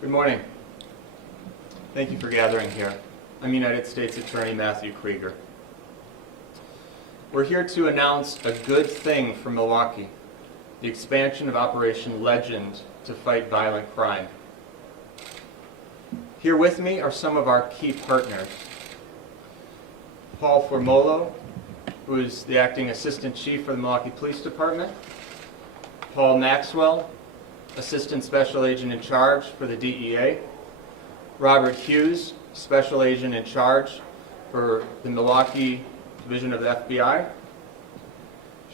Good morning. Thank you for gathering here. I'm United States Attorney Matthew Krieger. We're here to announce a good thing for Milwaukee, the expansion of Operation Legend to fight violent crime. Here with me are some of our key partners. Paul Formolo, who is the Acting Assistant Chief for the Milwaukee Police Department. Paul Maxwell, Assistant Special Agent in Charge for the DEA. Robert Hughes, Special Agent in Charge for the Milwaukee Division of the FBI.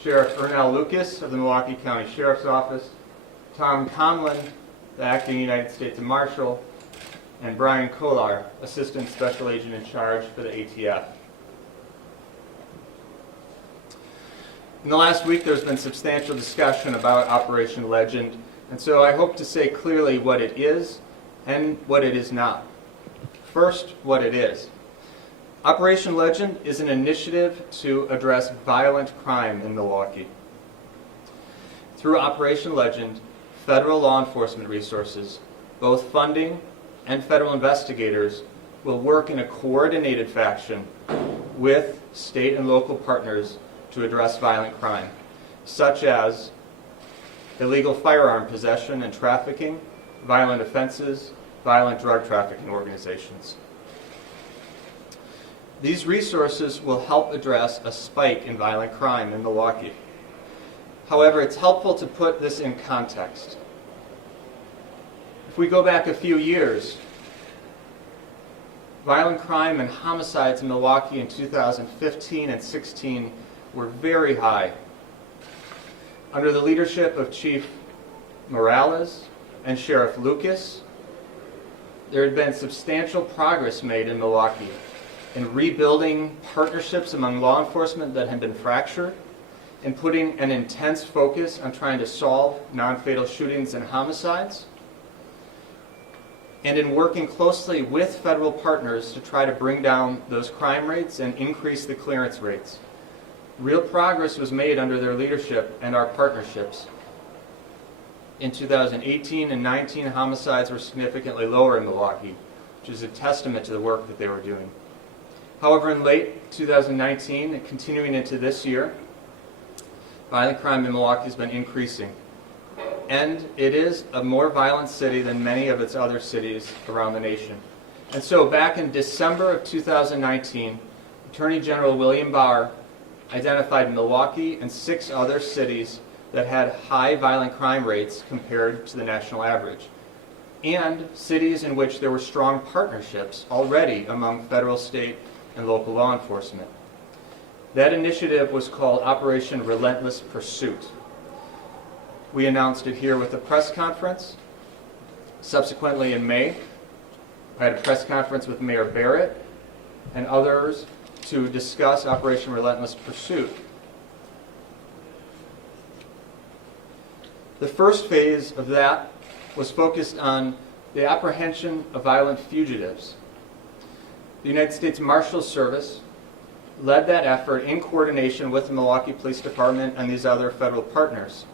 Sheriff Ernell Lucas of the Milwaukee County Sheriff's Office. Tom Conlon, the Acting United States Marshal. And Brian Kolar, Assistant Special Agent in Charge for the ATF. In the last week, there's been substantial discussion about Operation Legend, and so I hope to say clearly what it is and what it is not. First, what it is. Operation Legend is an initiative to address violent crime in Milwaukee. Through Operation Legend, federal law enforcement resources, both funding and federal investigators, will work in a coordinated fashion with state and local partners to address violent crime, such as illegal firearm possession and trafficking, violent offenses, violent drug trafficking organizations. These resources will help address a spike in violent crime in Milwaukee. However, it's helpful to put this in context. If we go back a few years, violent crime and homicides in Milwaukee in 2015 and 16 were very high. Under the leadership of Chief Morales and Sheriff Lucas, there had been substantial progress made in Milwaukee in rebuilding partnerships among law enforcement that had been fractured, in putting an intense focus on trying to solve non-fatal shootings and homicides, and in working closely with federal partners to try to bring down those crime rates and increase the clearance rates. Real progress was made under their leadership and our partnerships. In 2018 and 19, homicides were significantly lower in Milwaukee, which is a testament to the work that they were doing. However, in late 2019 and continuing into this year, violent crime in Milwaukee has been increasing. And it is a more violent city than many of its other cities around the nation. And so back in December of 2019, Attorney General William Barr identified Milwaukee and 6 other cities that had high violent crime rates compared to the national average, and cities in which there were strong partnerships already among federal, state, and local law enforcement. That initiative was called Operation Relentless Pursuit. We announced it here with a press conference. Subsequently in May, I had a press conference with Mayor Barrett and others to discuss Operation Relentless Pursuit. The first phase of that was focused on the apprehension of violent fugitives. The United States Marshals Service led that effort in coordination with the Milwaukee Police Department and these other federal partners.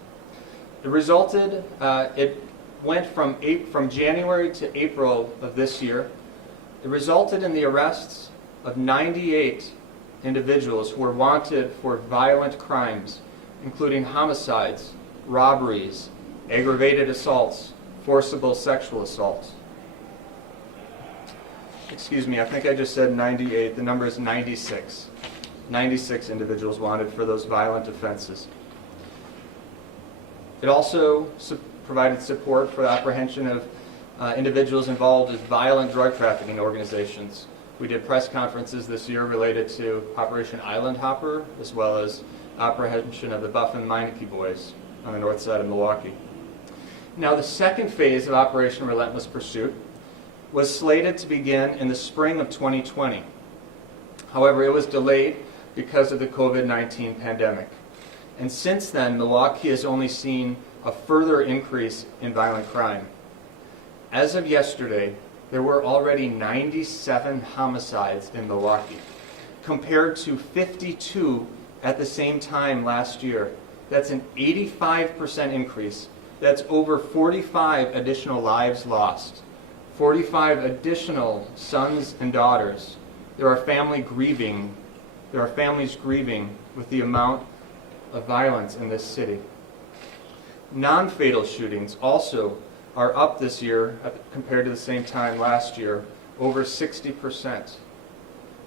It went from January to April of this year. It resulted in the arrests of 98 individuals who were wanted for violent crimes, including homicides, robberies, aggravated assaults, forcible sexual assaults. Excuse me, I think I just said 98. The number is 96. 96 individuals wanted for those violent offenses. It also provided support for the apprehension of individuals involved with violent drug trafficking organizations. We did press conferences this year related to Operation Island Hopper, as well as apprehension of the Buff and Meineke boys on the north side of Milwaukee. Now, the second phase of Operation Relentless Pursuit was slated to begin in the spring of 2020. However, it was delayed because of the COVID-19 pandemic. And since then, Milwaukee has only seen a further increase in violent crime. As of yesterday, there were already 97 homicides in Milwaukee, compared to 52 at the same time last year. That's an 85% increase. That's over 45 additional lives lost 45 additional sons and daughters. There are families grieving with the amount of violence in this city. Non-fatal shootings also are up this year compared to the same time last year, over 60%.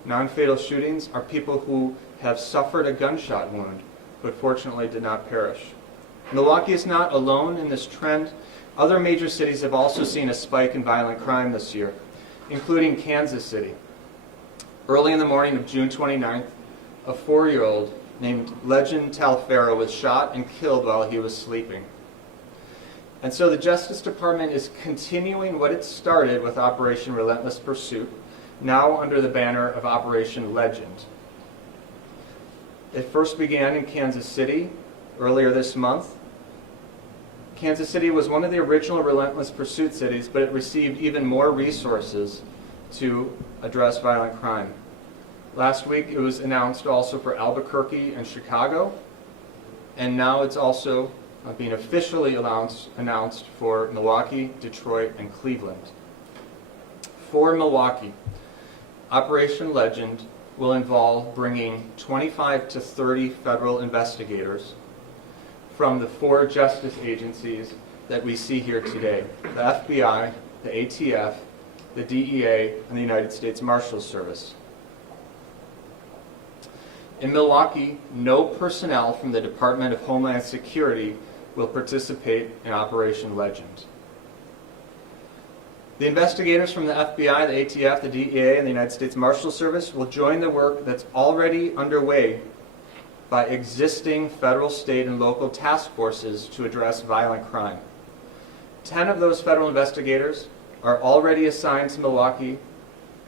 Non-fatal shootings are people who have suffered a gunshot wound, but fortunately did not perish. Milwaukee is not alone in this trend. Other major cities have also seen a spike in violent crime this year, including Kansas City. Early in the morning of June 29th, a 4-year-old named Legend Talfero was shot and killed while he was sleeping. And so the Justice Department is continuing what it started with Operation Relentless Pursuit, now under the banner of Operation Legend. It first began in Kansas City earlier this month. Kansas City was one of the original Relentless Pursuit cities, but it received even more resources to address violent crime. Last week it was announced also for Albuquerque and Chicago, and now it's also being officially announced for Milwaukee, Detroit, and Cleveland. For Milwaukee, Operation Legend will involve bringing 25 to 30 federal investigators from the 4 justice agencies that we see here today: the FBI, the ATF, the DEA, and the United States Marshals Service. In Milwaukee, no personnel from the Department of Homeland Security will participate in Operation Legend. The investigators from the FBI, the ATF, the DEA, and the United States Marshals Service will join the work that's already underway by existing federal, state, and local task forces to address violent crime. 10 of those federal investigators are already assigned to Milwaukee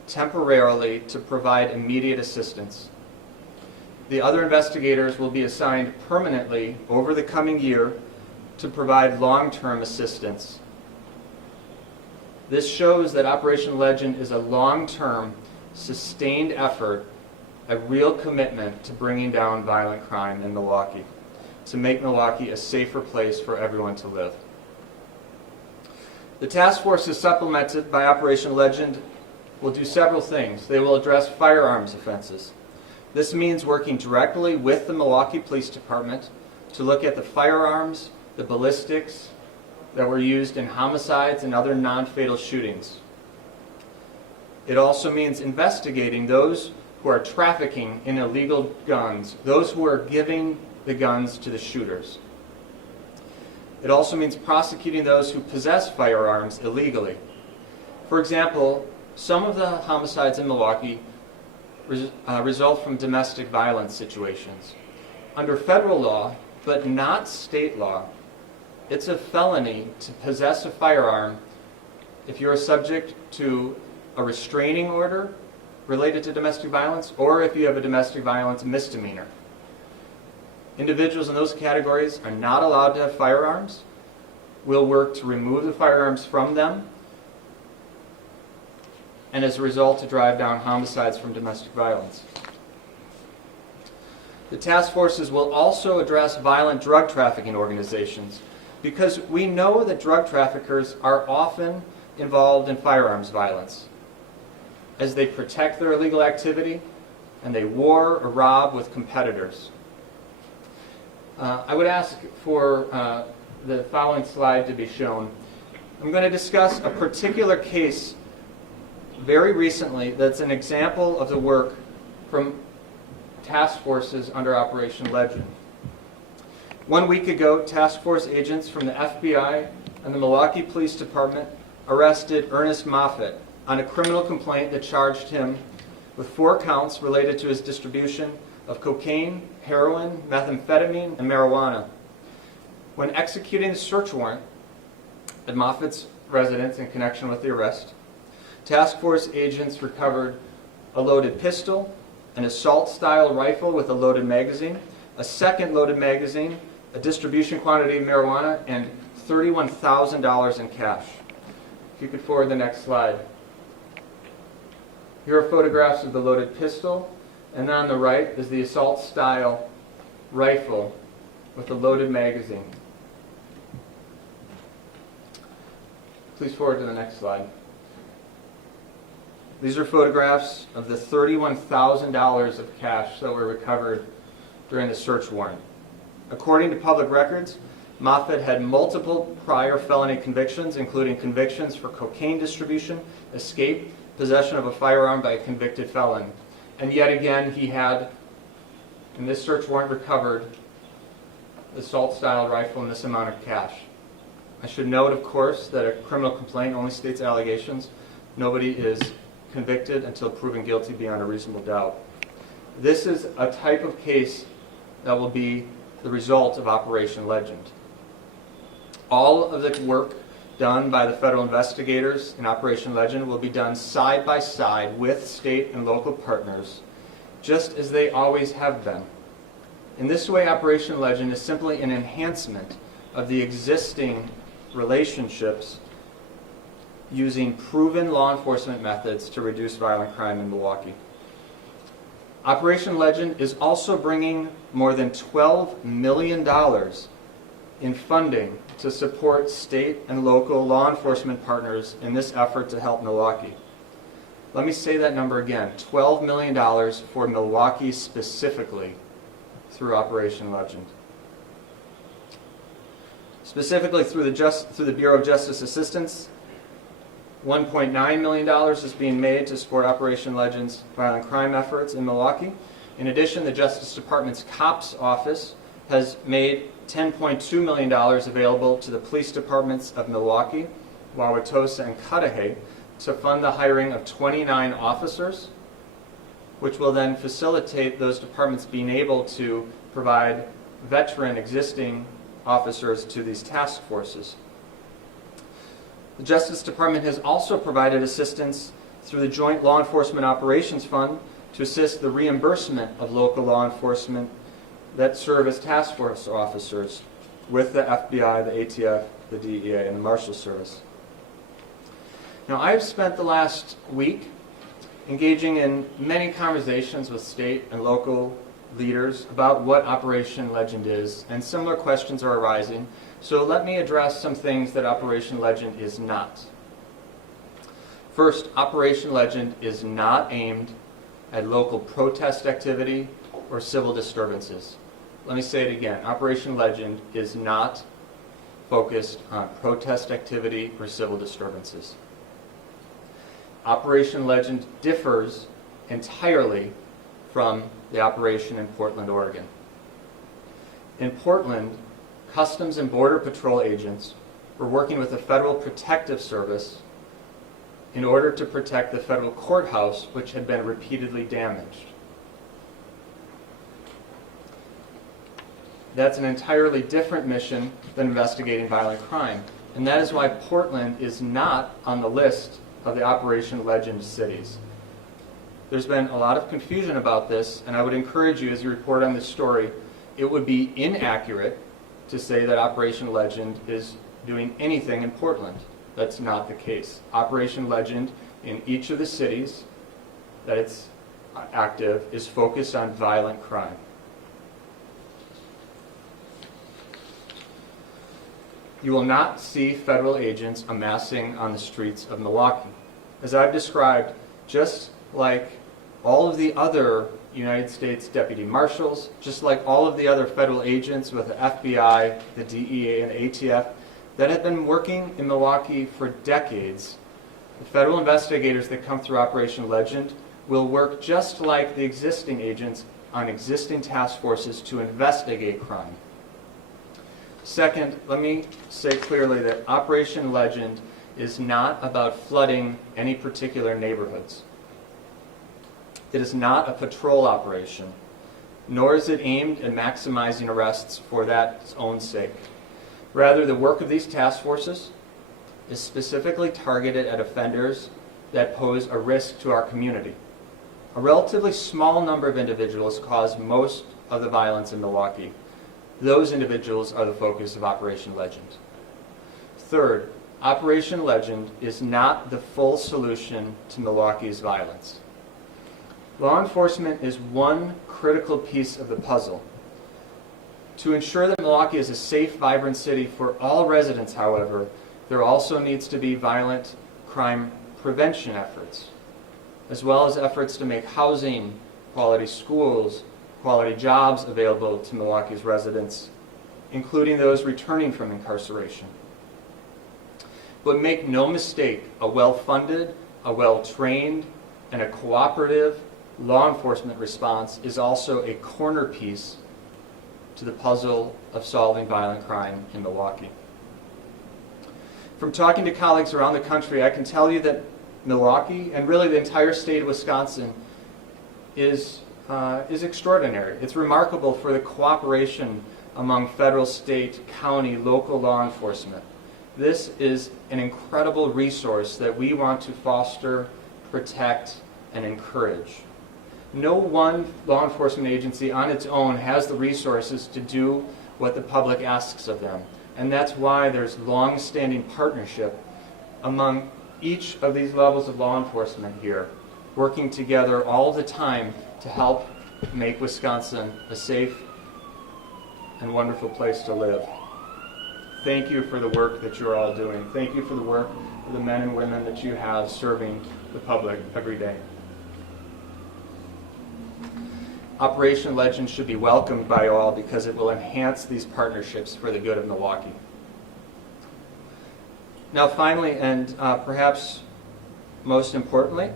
temporarily to provide immediate assistance. The other investigators will be assigned permanently over the coming year to provide long-term assistance. This shows that Operation Legend is a long-term, sustained effort, a real commitment to bringing down violent crime in Milwaukee, to make Milwaukee a safer place for everyone to live. The task force is supplemented by Operation Legend will do several things. They will address firearms offenses. This means working directly with the Milwaukee Police Department to look at the firearms, the ballistics that were used in homicides and other non-fatal shootings. It also means investigating those who are trafficking in illegal guns, those who are giving the guns to the shooters. It also means prosecuting those who possess firearms illegally. For example, some of the homicides in Milwaukee result from domestic violence situations. Under federal law, but not state law, it's a felony to possess a firearm if you're subject to a restraining order related to domestic violence, or if you have a domestic violence misdemeanor. Individuals in those categories are not allowed to have firearms. We'll work to remove the firearms from them, and as a result to drive down homicides from domestic violence. The task forces will also address violent drug trafficking organizations, because we know that drug traffickers are often involved in firearms violence as they protect their illegal activity and they war or rob with competitors. I would ask for the following slide to be shown. I'm going to discuss a particular case very recently that's an example of the work from task forces under Operation Legend. 1 week ago, task force agents from the FBI and the Milwaukee Police Department arrested Ernest Moffett on a criminal complaint that charged him with 4 counts related to his distribution of cocaine, heroin, methamphetamine, and marijuana. When executing the search warrant at Moffett's residence in connection with the arrest, task force agents recovered a loaded pistol, an assault-style rifle with a loaded magazine, a second loaded magazine, a distribution quantity of marijuana, and $31,000 in cash. If you could forward the next slide. Here are photographs of the loaded pistol, and on the right is the assault-style rifle with the loaded magazine. Please forward to the next slide. These are photographs of the $31,000 of cash that were recovered during the search warrant. According to public records, Moffett had multiple prior felony convictions, including convictions for cocaine distribution, escape, possession of a firearm by a convicted felon. And yet again, he had, in this search warrant, recovered the assault-style rifle and this amount of cash. I should note, of course, that a criminal complaint only states allegations. Nobody is convicted until proven guilty beyond a reasonable doubt. This is a type of case that will be the result of Operation Legend. All of the work done by the federal investigators in Operation Legend will be done side by side with state and local partners, just as they always have been. In this way, Operation Legend is simply an enhancement of the existing relationships using proven law enforcement methods to reduce violent crime in Milwaukee. Operation Legend is also bringing more than $12 million in funding to support state and local law enforcement partners in this effort to help Milwaukee. Let me say that number again, $12 million for Milwaukee specifically through Operation Legend. Specifically through the Bureau of Justice Assistance, $1.9 million is being made to support Operation Legend's violent crime efforts in Milwaukee. In addition, the Justice Department's COPS office has made $10.2 million available to the police departments of Milwaukee, Wauwatosa, and Cudahy to fund the hiring of 29 officers, which will then facilitate those departments being able to provide veteran existing officers to these task forces. The Justice Department has also provided assistance through the Joint Law Enforcement Operations Fund to assist the reimbursement of local law enforcement that serve as task force officers with the FBI, the ATF, the DEA, and the Marshal Service. Now, I've spent the last week engaging in many conversations with state and local leaders about what Operation Legend is, and similar questions are arising. So let me address some things that Operation Legend is not. First, Operation Legend is not aimed at local protest activity or civil disturbances. Let me say it again. Operation Legend is not focused on protest activity or civil disturbances. Operation Legend differs entirely from the operation in Portland, Oregon. In Portland, Customs and Border Patrol agents were working with the Federal Protective Service in order to protect the federal courthouse, which had been repeatedly damaged. That's an entirely different mission than investigating violent crime. And that is why Portland is not on the list of the Operation Legend cities. There's been a lot of confusion about this, and I would encourage you, as you report on this story, it would be inaccurate to say that Operation Legend is doing anything in Portland. That's not the case. Operation Legend in each of the cities that it's active is focused on violent crime. You will not see federal agents amassing on the streets of Milwaukee. As I've described, just like all of the other United States deputy marshals, just like all of the other federal agents with the FBI, the DEA, and ATF that have been working in Milwaukee for decades, the federal investigators that come through Operation Legend will work just like the existing agents on existing task forces to investigate crime. Second, let me say clearly that Operation Legend is not about flooding any particular neighborhoods. It is not a patrol operation, nor is it aimed at maximizing arrests for that own sake. Rather, the work of these task forces is specifically targeted at offenders that pose a risk to our community. A relatively small number of individuals cause most of the violence in Milwaukee. Those individuals are the focus of Operation Legend. Third, Operation Legend is not the full solution to Milwaukee's violence. Law enforcement is one critical piece of the puzzle. To ensure that Milwaukee is a safe, vibrant city for all residents, however, there also needs to be violent crime prevention efforts. as well as efforts to make housing, quality schools, quality jobs available to Milwaukee's residents, including those returning from incarceration. But make no mistake, a well-funded, a well-trained, and a cooperative law enforcement response is also a corner piece to the puzzle of solving violent crime in Milwaukee. From talking to colleagues around the country, I can tell you that Milwaukee, and really the entire state of Wisconsin, is extraordinary. It's remarkable for the cooperation among federal, state, county, local law enforcement. This is an incredible resource that we want to foster, protect, and encourage. No one law enforcement agency on its own has the resources to do what the public asks of them. And that's why there's long-standing partnership among each of these levels of law enforcement here, working together all the time to help make Wisconsin a safe and wonderful place to live. Thank you for the work that you're all doing. Thank you for the work of the men and women that you have serving the public every day. Operation Legend should be welcomed by all because it will enhance these partnerships for the good of Milwaukee. Now finally, and perhaps most importantly,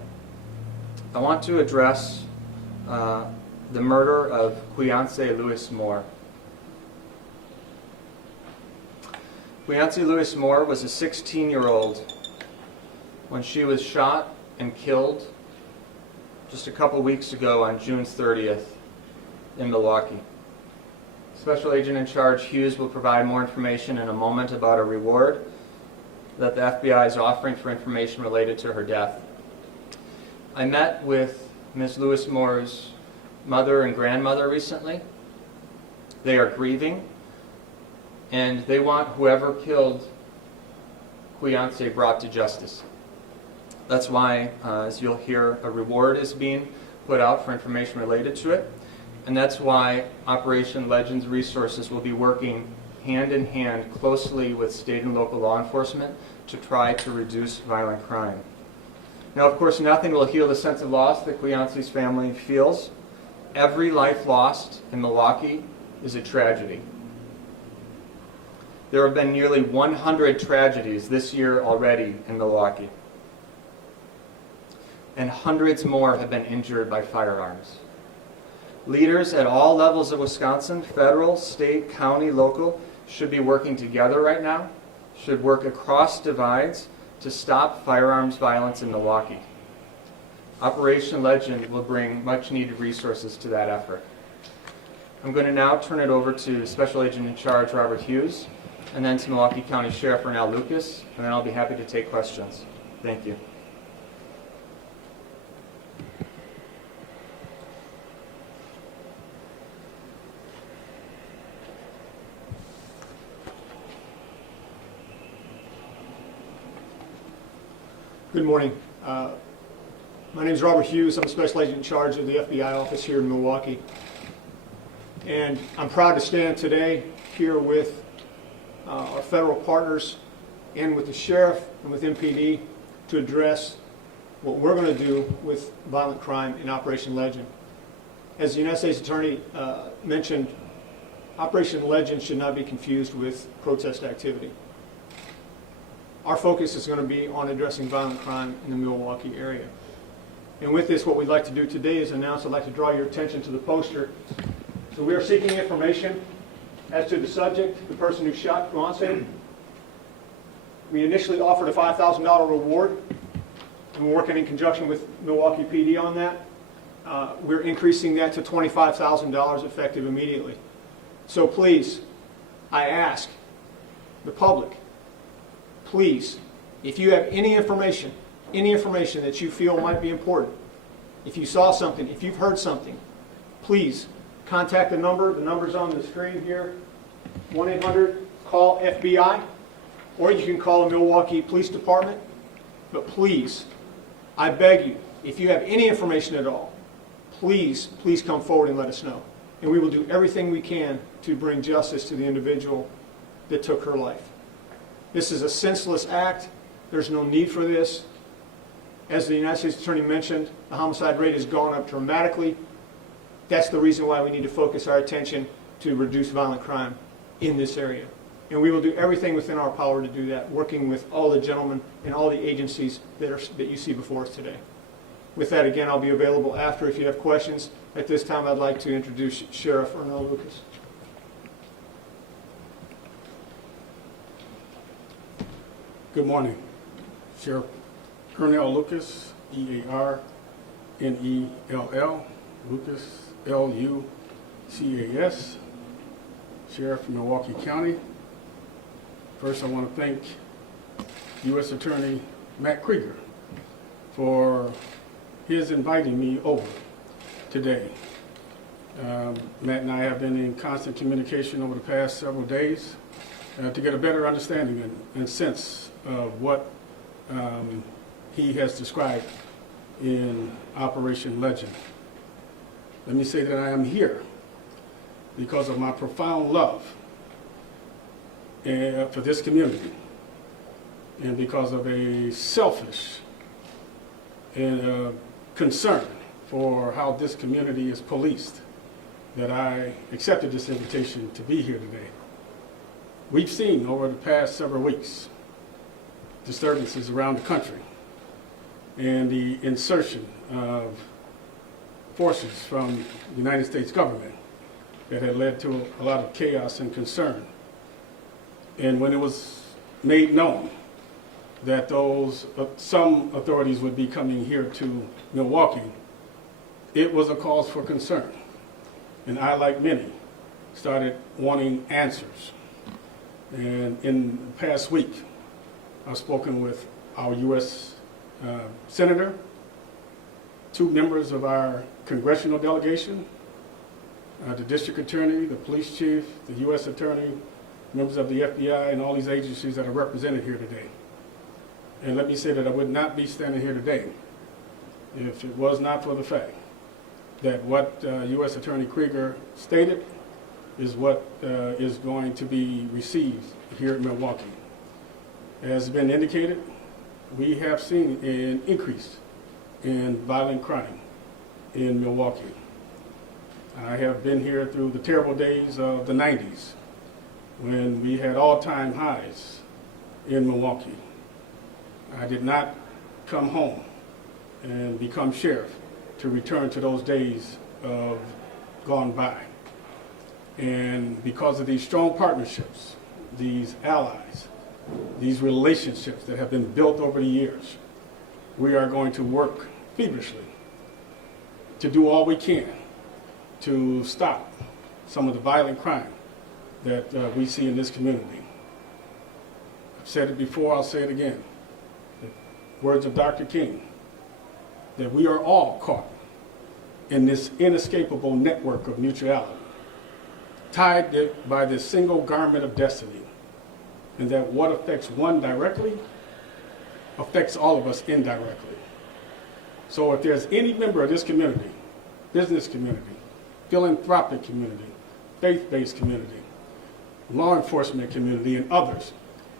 I want to address the murder of Queance Lewis Moore. Queance Lewis Moore was a 16-year-old when she was shot and killed just a couple weeks ago on June 30th in Milwaukee. Special Agent in Charge Hughes will provide more information in a moment about a reward that the FBI is offering for information related to her death. I met with Ms. Lewis Moore's mother and grandmother recently. They are grieving, and they want whoever killed Queance brought to justice. That's why, as you'll hear, a reward is being put out for information related to it. And that's why Operation Legend's resources will be working hand in hand closely with state and local law enforcement to try to reduce violent crime. Now, of course, nothing will heal the sense of loss that Queance's family feels. Every life lost in Milwaukee is a tragedy. There have been nearly 100 tragedies this year already in Milwaukee. And hundreds more have been injured by firearms. Leaders at all levels of Wisconsin, federal, state, county, local, should be working together right now, should work across divides to stop firearms violence in Milwaukee. Operation Legend will bring much needed resources to that effort. I'm going to now turn it over to Special Agent in Charge Robert Hughes, and then to Milwaukee County Sheriff Ernell Lucas, and then I'll be happy to take questions. Thank you. Good morning. My name is Robert Hughes. I'm a Special Agent in Charge of the FBI office here in Milwaukee. And I'm proud to stand today here with our federal partners and with the sheriff and with MPD to address what we're going to do with violent crime in Operation Legend. As the United States Attorney mentioned, Operation Legend should not be confused with protest activity. Our focus is going to be on addressing violent crime in the Milwaukee area. And with this, what we'd like to do today is announce, I'd like to draw your attention to the poster. So we are seeking information as to the subject, the person who shot Queance. We initially offered a $5,000 reward, and we're working in conjunction with Milwaukee PD on that. We're increasing that to $25,000 effective immediately. So please, I ask the public, please, if you have any information that you feel might be important, if you saw something, if you've heard something, please contact the number. The number's on the screen here, 1-800-CALL-FBI, or you can call the Milwaukee Police Department. But please, I beg you, if you have any information at all, please come forward and let us know. And we will do everything we can to bring justice to the individual that took her life. This is a senseless act. There's no need for this. As the United States Attorney mentioned, the homicide rate has gone up dramatically. That's the reason why we need to focus our attention to reduce violent crime in this area. And we will do everything within our power to do that, working with all the gentlemen and all the agencies that you see before us today. With that, again, I'll be available after if you have questions. At this time, I'd like to introduce Sheriff Ernell Lucas. Good morning. Sheriff Ernell Lucas, E-A-R-N-E-L-L, Lucas, L-U-C-A-S, Sheriff of Milwaukee County. First, I want to thank U.S. Attorney Matt Krieger for his inviting me over today. Matt and I have been in constant communication over the past several days to get a better understanding and sense of what he has described in Operation Legend. Let me say that I am here because of my profound love for this community and because of a selfish concern for how this community is policed that I accepted this invitation to be here today. We've seen over the past several weeks disturbances around the country and the insertion of forces from the United States government that had led to a lot of chaos and concern. And when it was made known that some authorities would be coming here to Milwaukee, it was a cause for concern. And I, like many, started wanting answers. And in the past week, I've spoken with our U.S. Senator, 2 members of our congressional delegation, the district attorney, the police chief, the U.S. attorney, members of the FBI, and all these agencies that are represented here today. And let me say that I would not be standing here today if it was not for the fact that what U.S. Attorney Krieger stated is what is going to be received here in Milwaukee. As has been indicated, we have seen an increase in violent crime in Milwaukee. I have been here through the terrible days of the 90s when we had all-time highs in Milwaukee. I did not come home and become sheriff to return to those days of gone by. And because of these strong partnerships, these allies, these relationships that have been built over the years, we are going to work feverishly to do all we can to stop some of the violent crime that we see in this community. I've said it before, I'll say it again. The words of Dr. King, that we are all caught in this inescapable network of mutuality, tied by this single garment of destiny, and that what affects one directly affects all of us indirectly. So if there's any member of this community, business community, philanthropic community, faith-based community, law enforcement community, and others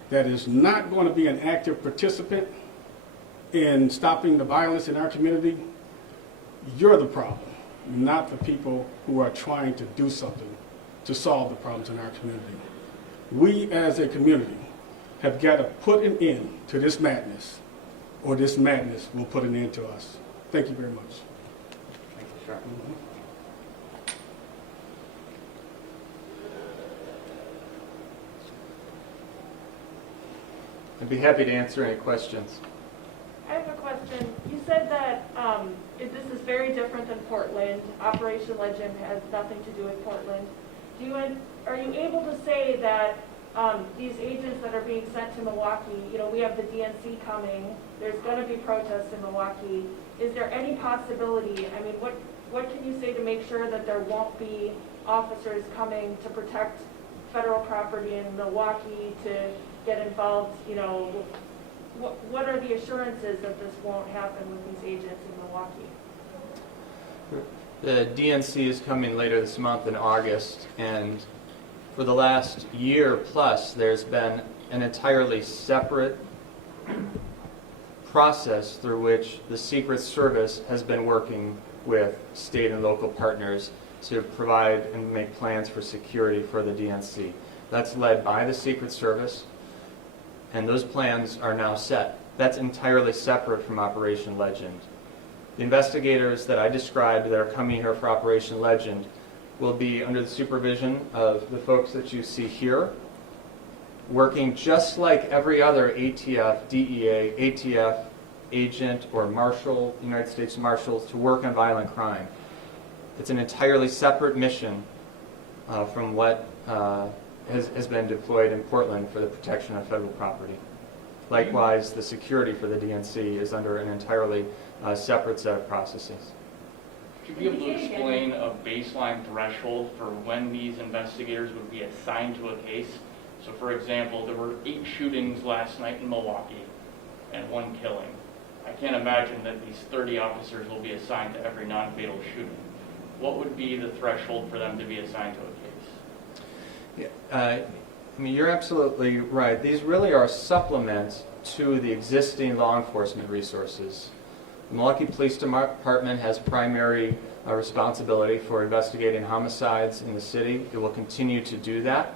that is not going to be an active participant in stopping the violence in our community, you're the problem, not the people who are trying to do something to solve the problems in our community. We as a community have got to put an end to this madness, or this madness will put an end to us. Thank you very much. Thank you, Sheriff. I'd be happy to answer any questions. I have a question. You said that this is very different than Portland. Operation Legend has nothing to do with Portland. Are you able to say that these agents that are being sent to Milwaukee, we have the DNC coming, there's going to be protests in Milwaukee. Is there any possibility, what can you say to make sure that there won't be officers coming to protect federal property in Milwaukee to get involved, what are the assurances that this won't happen with these agents in Milwaukee? The DNC is coming later this month in August, and for the last year plus, there's been an entirely separate process through which the Secret Service has been working with state and local partners to provide and make plans for security for the DNC. That's led by the Secret Service, and those plans are now set. That's entirely separate from Operation Legend. The investigators that I described that are coming here for Operation Legend will be under the supervision of the folks that you see here, working just like every other ATF, DEA, ATF agent or marshal, United States Marshals, to work on violent crime. It's an entirely separate mission from what has been deployed in Portland for the protection of federal property. Likewise, the security for the DNC is under an entirely separate set of processes. Would you be able to explain a baseline threshold for when these investigators would be assigned to a case? So for example, there were 8 shootings last night in Milwaukee and 1 killing. I can't imagine that these 30 officers will be assigned to every non-fatal shooting. What would be the threshold for them to be assigned to a case? I mean, you're absolutely right. These really are a supplement to the existing law enforcement resources. The Milwaukee Police Department has primary responsibility for investigating homicides in the city. It will continue to do that.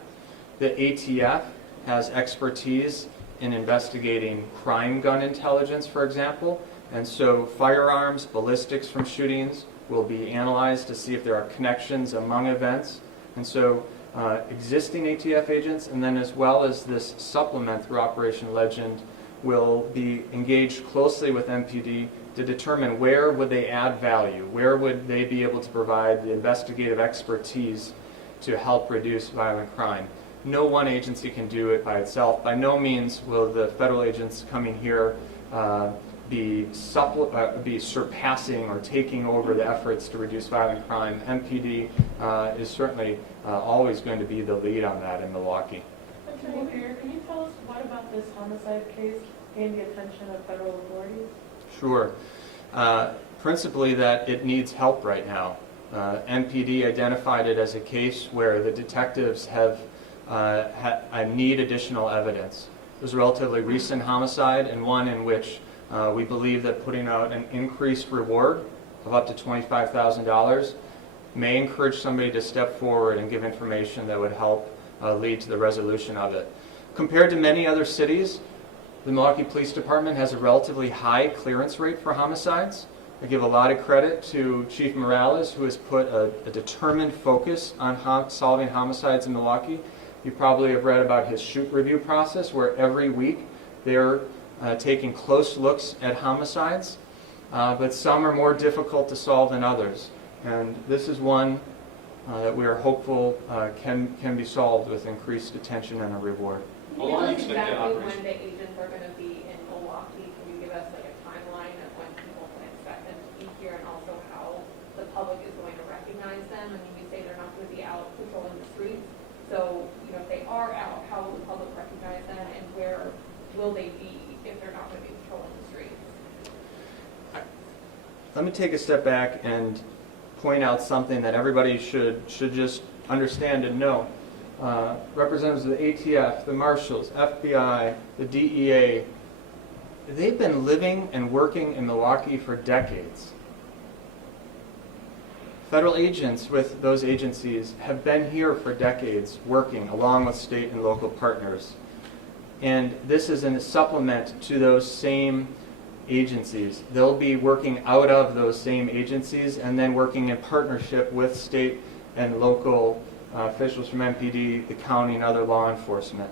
The ATF has expertise in investigating crime gun intelligence, for example, and so firearms, ballistics from shootings will be analyzed to see if there are connections among events. And so existing ATF agents, and then as well as this supplement through Operation Legend, will be engaged closely with MPD to determine where would they add value, where would they be able to provide the investigative expertise to help reduce violent crime. No one agency can do it by itself. By no means will the federal agents coming here be surpassing or taking over the efforts to reduce violent crime. MPD is certainly always going to be the lead on that in Milwaukee. Attorney Greer, can you tell us what about this homicide case gained the attention of federal authorities? Sure. Principally that it needs help right now. MPD identified it as a case where the detectives need additional evidence. It was a relatively recent homicide and one in which we believe that putting out an increased reward of up to $25,000 may encourage somebody to step forward and give information that would help lead to the resolution of it. Compared to many other cities, the Milwaukee Police Department has a relatively high clearance rate for homicides. I give a lot of credit to Chief Morales, who has put a determined focus on solving homicides in Milwaukee. You probably have read about his shoot review process, where every week they're taking close looks at homicides, but some are more difficult to solve than others. And this is one that we are hopeful can be solved with increased attention and a reward. Can you tell us exactly when the agents are going to be in Milwaukee? Can you give us like a timeline of when people can expect them to be here, and also how the public is going to recognize them? I mean, you say they're not going to be out patrolling the streets. So, you know, if they are out, how will the public recognize them, and where will they be if they're not going to be patrolling the streets? Let me take a step back and point out something that everybody should just understand and know. Representatives of the ATF, the Marshals, FBI, the DEA, they've been living and working in Milwaukee for decades. Federal agents with those agencies have been here for decades working along with state and local partners. And this is a supplement to those same agencies. They'll be working out of those same agencies and then working in partnership with state and local officials from MPD, the county, and other law enforcement.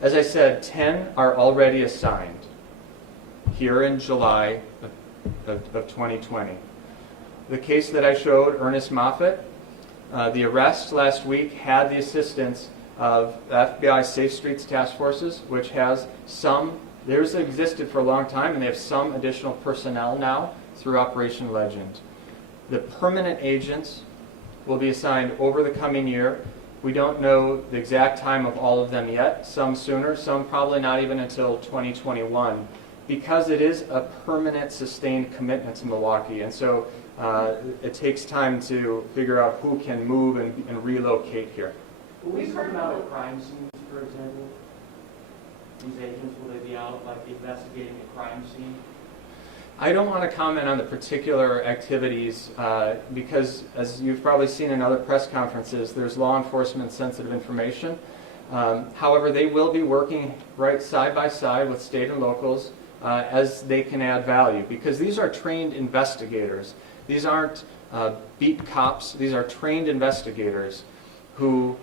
As I said, 10 are already assigned here in July of 2020. The case that I showed, Ernest Moffett, the arrest last week had the assistance of the FBI Safe Streets Task Forces, which has theirs existed for a long time, and they have some additional personnel now through Operation Legend. The permanent agents will be assigned over the coming year. We don't know the exact time of all of them yet, some sooner, some probably not even until 2021, because it is a permanent, sustained commitment to Milwaukee. And so it takes time to figure out who can move and relocate here. Will we sort out crime scenes, for example? these agents? Will they be out like investigating a crime scene? I don't want to comment on the particular activities because, as you've probably seen in other press conferences, there's law enforcement sensitive information. However, they will be working right side by side with state and locals as they can add value, because these are trained investigators. These aren't beat cops. These are trained investigators who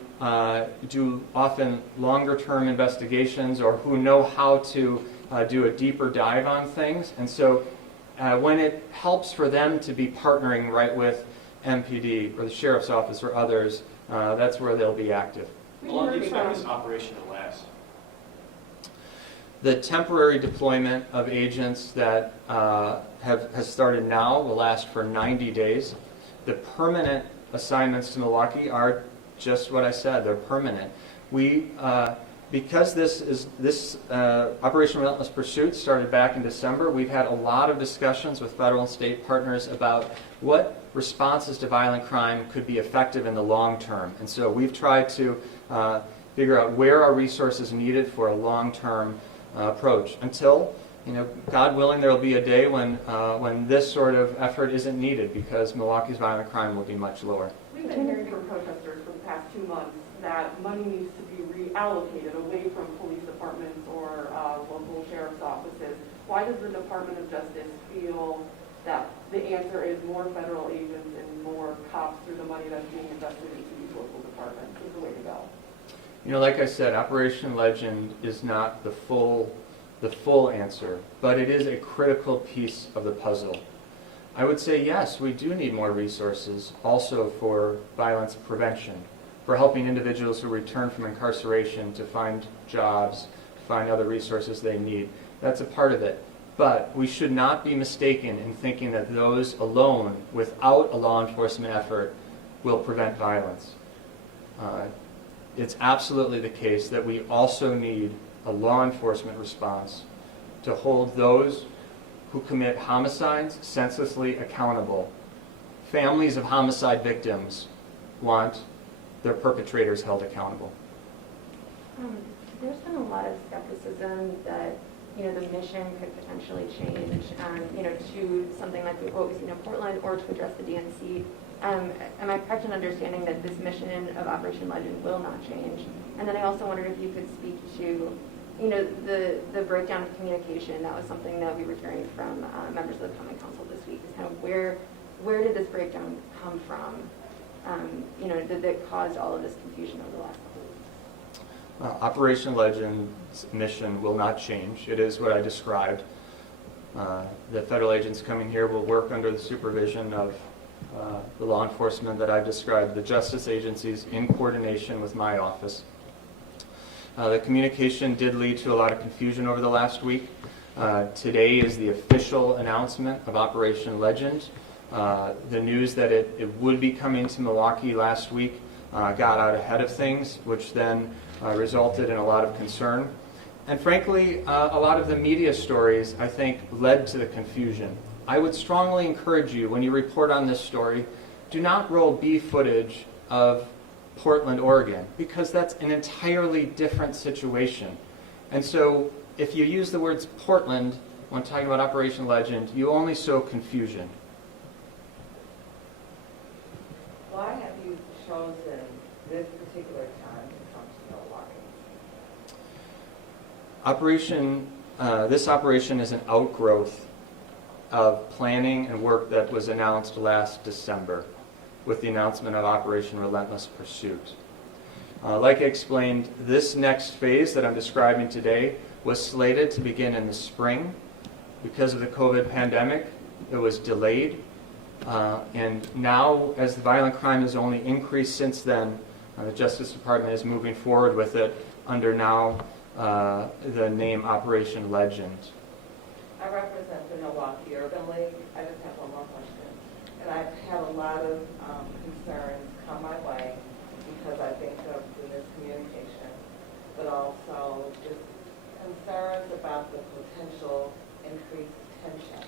do often longer-term investigations or who know how to do a deeper dive on things. And so when it helps for them to be partnering right with MPD or the Sheriff's Office or others, that's where they'll be active. How long do you expect this operation to last? The temporary deployment of agents that has started now will last for 90 days. The permanent assignments to Milwaukee are just what I said, they're permanent. We, because this Operation Relentless Pursuit started back in December, we've had a lot of discussions with federal and state partners about what responses to violent crime could be effective in the long term. And so we've tried to figure out where are resources needed for a long-term approach until, God willing, there will be a day when this sort of effort isn't needed because Milwaukee's violent crime will be much lower. We've been hearing from protesters for the past 2 months that money needs to be reallocated away from police departments or local sheriff's offices. Why does the Department of Justice feel that the answer is more federal agents and more cops through the money that's being invested into these local departments is the way to go? Like I said, Operation Legend is not the full answer, but it is a critical piece of the puzzle. I would say yes, we do need more resources also for violence prevention, for helping individuals who return from incarceration to find jobs, to find other resources they need. That's a part of it. But we should not be mistaken in thinking that those alone, without a law enforcement effort, will prevent violence. It's absolutely the case that we also need a law enforcement response to hold those who commit homicides senselessly accountable. Families of homicide victims want their perpetrators held accountable. There's been a lot of skepticism that the mission could potentially change, to something like what we've seen in Portland or to address the DNC. Am I correct in understanding that this mission of Operation Legend will not change? And then I also wondered if you could speak to, the breakdown of communication. That was something that we were hearing from members of the Common Council this week. Is kind of where did this breakdown come from? That caused all of this confusion over the last couple of weeks. Operation Legend's mission will not change. It is what I described. The federal agents coming here will work under the supervision of the law enforcement that I've described, the justice agencies in coordination with my office. The communication did lead to a lot of confusion over the last week. Today is the official announcement of Operation Legend. The news that it would be coming to Milwaukee last week got out ahead of things, which then resulted in a lot of concern. And frankly, a lot of the media stories, I think, led to the confusion. I would strongly encourage you, when you report on this story, do not roll B footage of Portland, Oregon, because that's an entirely different situation. And so if you use the words Portland when talking about Operation Legend, you only sow confusion. Why have you chosen this particular time to come to Milwaukee? This operation is an outgrowth of planning and work that was announced last December with the announcement of Operation Relentless Pursuit. Like I explained, this next phase that I'm describing today was slated to begin in the spring. Because of the COVID pandemic, it was delayed. And now, as the violent crime has only increased since then, the Justice Department is moving forward with it under now the name Operation Legend. I represent the Milwaukee Urban League. I just have one more question. And I've had a lot of concerns come my way because I think of the miscommunication, but also just concerns about the potential increased tension.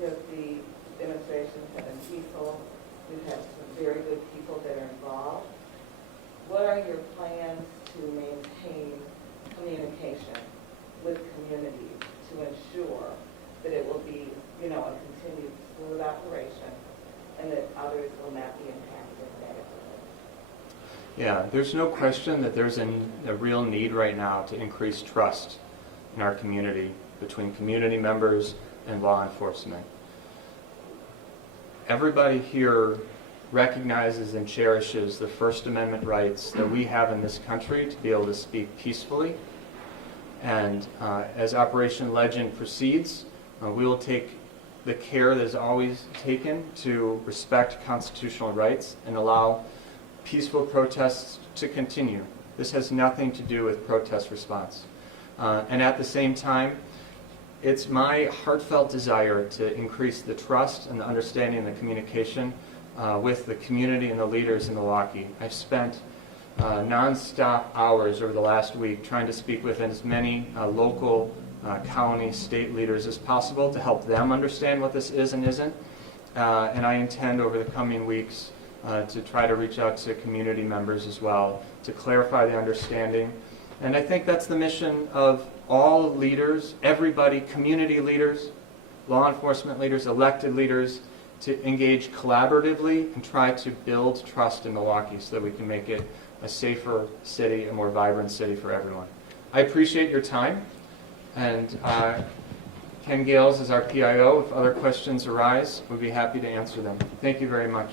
The demonstrations have been peaceful. We've had some very good people that are involved. What are your plans to maintain Yeah, there's no question that there's a real need right now to increase trust in our community between community members and law enforcement. Everybody here recognizes and cherishes the First Amendment rights that we have in this country to be able to speak peacefully. And as Operation Legend proceeds, we will take the care that is always taken to respect constitutional rights and allow peaceful protests to continue. This has nothing to do with protest response. And at the same time, it's my heartfelt desire to increase the trust and the understanding and the communication with the community and the leaders in Milwaukee. I've spent nonstop hours over the last week trying to speak with as many local, county, state leaders as possible to help them understand what this is and isn't. And I intend over the coming weeks to try to reach out to community members as well to clarify the understanding. And I think that's the mission of all leaders, everybody, community leaders, law enforcement leaders, elected leaders, to engage collaboratively and try to build trust in Milwaukee so that we can make it a safer city, a more vibrant city for everyone. I appreciate your time, and Ken Gales is our PIO. If other questions arise, we'd be happy to answer them. Thank you very much.